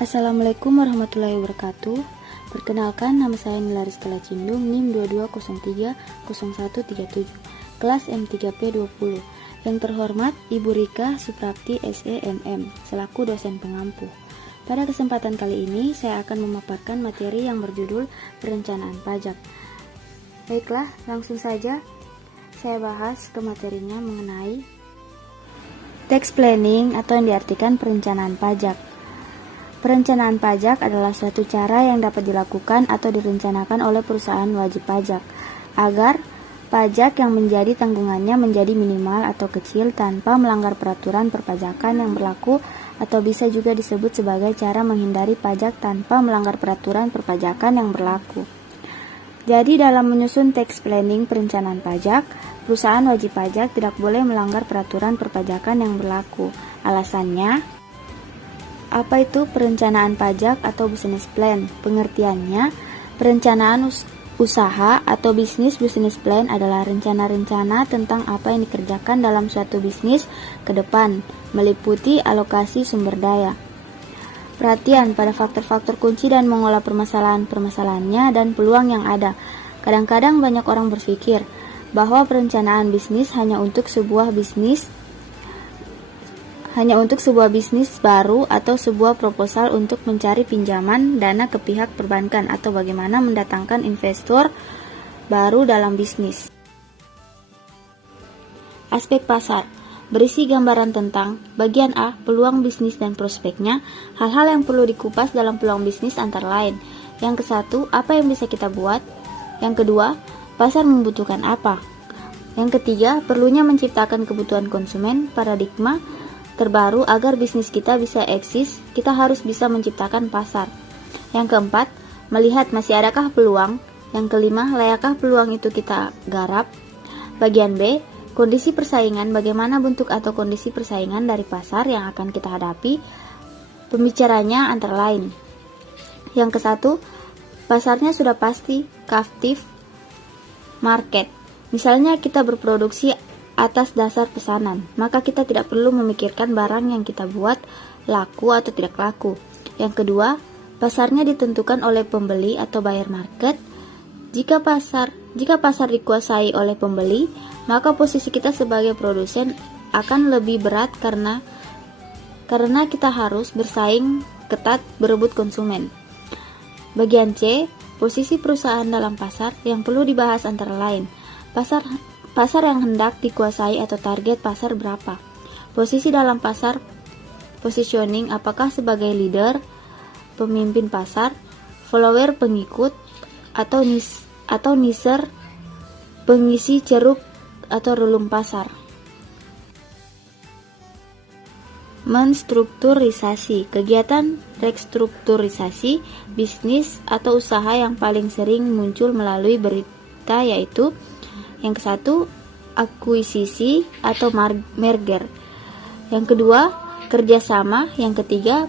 Assalamualaikum warahmatullahi wabarakatuh. Perkenalkan, nama saya Nilari Stella Cindung, NIM 22030137, kelas M3P20. Yang terhormat Ibu Rika Suprapti SEMM, selaku dosen pengampu. Pada kesempatan kali ini, saya akan memaparkan materi yang berjudul perencanaan pajak. Baiklah, langsung saja saya bahas ke materinya mengenai tax planning atau yang diartikan perencanaan pajak. Perencanaan pajak adalah suatu cara yang dapat dilakukan atau direncanakan oleh perusahaan wajib pajak agar pajak yang menjadi tanggungannya menjadi minimal atau kecil tanpa melanggar peraturan perpajakan yang berlaku, atau bisa juga disebut sebagai cara menghindari pajak tanpa melanggar peraturan perpajakan yang berlaku. Jadi dalam menyusun tax planning perencanaan pajak, perusahaan wajib pajak tidak boleh melanggar peraturan perpajakan yang berlaku. Alasannya, apa itu perencanaan pajak atau business plan? Pengertiannya, perencanaan usaha atau business plan adalah rencana-rencana tentang apa yang dikerjakan dalam suatu bisnis ke depan, meliputi alokasi sumber daya, perhatian pada faktor-faktor kunci dan mengolah permasalahan-permasalahannya dan peluang yang ada. Kadang-kadang banyak orang berpikir bahwa perencanaan bisnis hanya untuk sebuah bisnis baru atau sebuah proposal untuk mencari pinjaman dana ke pihak perbankan atau bagaimana mendatangkan investor baru dalam bisnis. Aspek pasar berisi gambaran tentang bagian A, peluang bisnis dan prospeknya, hal-hal yang perlu dikupas dalam peluang bisnis antara lain. Yang ke-1, apa yang bisa kita buat? Yang kedua, pasar membutuhkan apa? Yang ketiga, perlunya menciptakan kebutuhan konsumen, paradigma terbaru agar bisnis kita bisa eksis, kita harus bisa menciptakan pasar. Yang keempat, melihat masih adakah peluang. Yang kelima, layakkah peluang itu kita garap. Bagian B, kondisi persaingan, bagaimana bentuk atau kondisi persaingan dari pasar yang akan kita hadapi. Pembicaranya antara lain. Yang ke-1, pasarnya sudah pasti, captive market. Misalnya kita berproduksi atas dasar pesanan, maka kita tidak perlu memikirkan barang yang kita buat laku atau tidak laku. Yang kedua, pasarnya ditentukan oleh pembeli atau buyer market. Jika pasar dikuasai oleh pembeli, maka posisi kita sebagai produsen akan lebih berat karena kita harus bersaing ketat berebut konsumen. Bagian C, posisi perusahaan dalam pasar yang perlu dibahas antara lain. Pasar yang hendak dikuasai atau target pasar berapa? Posisi dalam pasar, positioning, apakah sebagai leader, pemimpin pasar, follower, pengikut, atau niser, pengisi ceruk atau relung pasar. Menstrukturisasi, kegiatan restrukturisasi bisnis atau usaha yang paling sering muncul melalui berita yaitu yang ke-1, akuisisi atau merger. Yang kedua, kerjasama. Yang ketiga,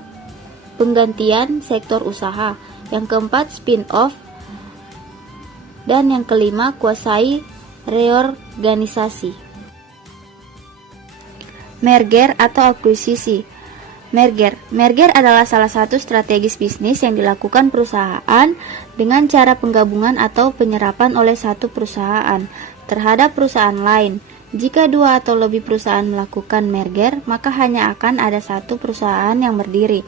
penggantian sektor usaha. Yang keempat, spin-off. Dan yang kelima, kuasai reorganisasi. Merger atau akuisisi. Merger adalah salah satu strategis bisnis yang dilakukan perusahaan dengan cara penggabungan atau penyerapan oleh satu perusahaan terhadap perusahaan lain. Jika dua atau lebih perusahaan melakukan merger, maka hanya akan ada satu perusahaan yang berdiri.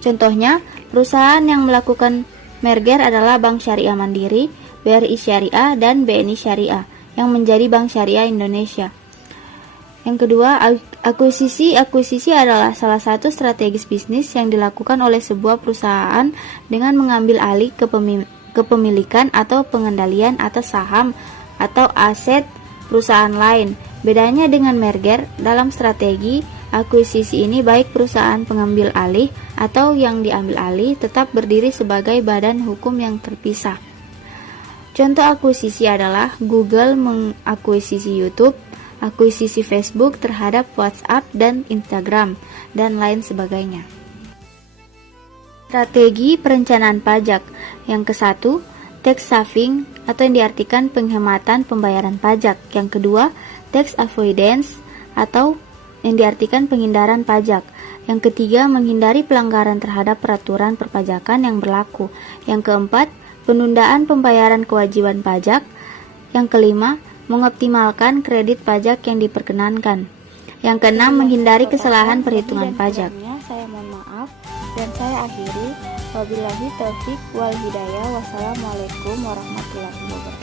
Contohnya, perusahaan yang melakukan merger adalah Bank Syariah Mandiri, BRI Syariah, dan BNI Syariah yang menjadi Bank Syariah Indonesia. Yang kedua, akuisisi. Akuisisi adalah salah satu strategis bisnis yang dilakukan oleh sebuah perusahaan dengan mengambil alih kepemilikan atau pengendalian atas saham atau aset perusahaan lain. Bedanya dengan merger, dalam strategi akuisisi ini baik perusahaan pengambil alih atau yang diambil alih tetap berdiri sebagai badan hukum yang terpisah. Contoh akuisisi adalah Google mengakuisisi YouTube, akuisisi Facebook terhadap WhatsApp dan Instagram, dan lain sebagainya. Strategi perencanaan pajak. Yang ke-1, tax saving atau yang diartikan penghematan pembayaran pajak. Yang kedua, tax avoidance atau yang diartikan penghindaran pajak. Yang ketiga, menghindari pelanggaran terhadap peraturan perpajakan yang berlaku. Yang keempat, penundaan pembayaran kewajiban pajak. Yang kelima, mengoptimalkan kredit pajak yang diperkenankan. Yang keenam, menghindari kesalahan perhitungan pajak. Saya mohon maaf dan saya akhiri. Wabillahi taufik wal hidayah. Wassalamualaikum warahmatullahi wabarakatuh.